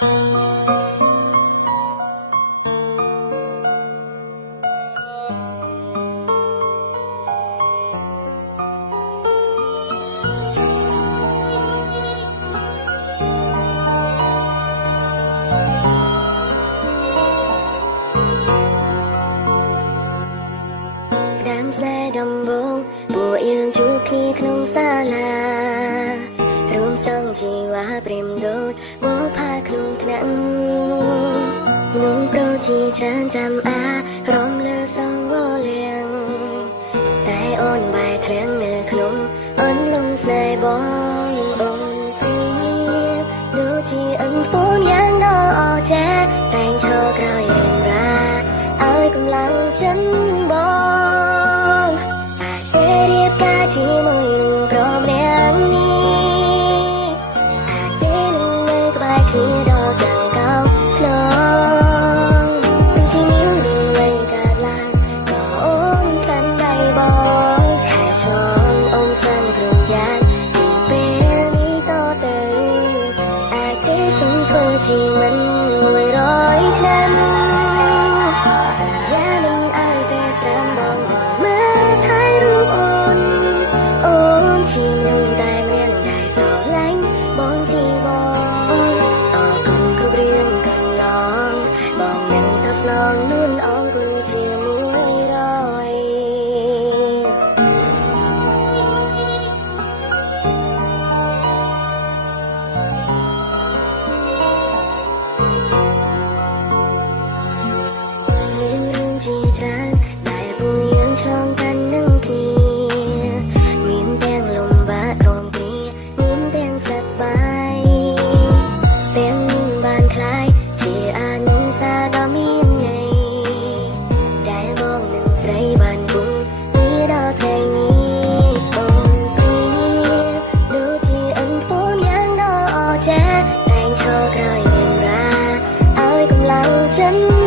ដើមស្នេហ៍ដំបូងពួកយើងជួបគ្នាក្នុងសាលារួមសងជីវ៉ាព្រាមដូចមកផាក្នុងថ្នាក់មនុស្សប្រុសជាច្រើនចាំអារំលើស្រងវលៀងតែអូនបែរធ្លាក់នៅក្នុងអន្លង់ស្នេហ៍បងអូនព្រៀបដូចជាអន្ទពូនយ៉ាងដ៏អស្ចារ្យតែងឈរក្រោយរៀងរាឲ្យកម្លាំងចិត្តបងរៀបការជាមួយនឹងក្រុមរាំងនេះអាចទេនឹងនៅក្បែរគ្នាដល់ចាំកោខ្នងទោះជាមានរឿងអ្វីកើតឡើងក៏អូនកាន់ដៃបងហែឈរអូនសានគ្រប់យ៉ាងពីពេលនេះតទៅអាចទេសុំធ្វើជាមិន100ឆ្នាំសន្យានឹងឲ្យពេលស្រាំបងមើលថែរូបអូនជានឹងតែមានតែស្រឡាញ់បងជាបងអរគុណគ្រប់រឿងកន្លងបងនឹងតបស្នងលឿនអងគុណជាមួយរយមានរឿងជាច្រើនដែលពួកយើងឆ្លងកាត់នឹងគ្នាមានទាំងលំបាកក្រុមគ្នាមានទាំងសប្បាយទាំងបានคล้ายជាអនុស្សាវរីយ៍ដ៏មានន័យដែលបងនឹងស្រីបានគង់ពីដល់ថ្ងៃនេះអូនព្រៀបដូចជាអន្ទពូនយ៉ាងដ៏អស្ចារ្យតែងឈរក្រោយរៀងរាឲ្យកម្លាំងចិត្ត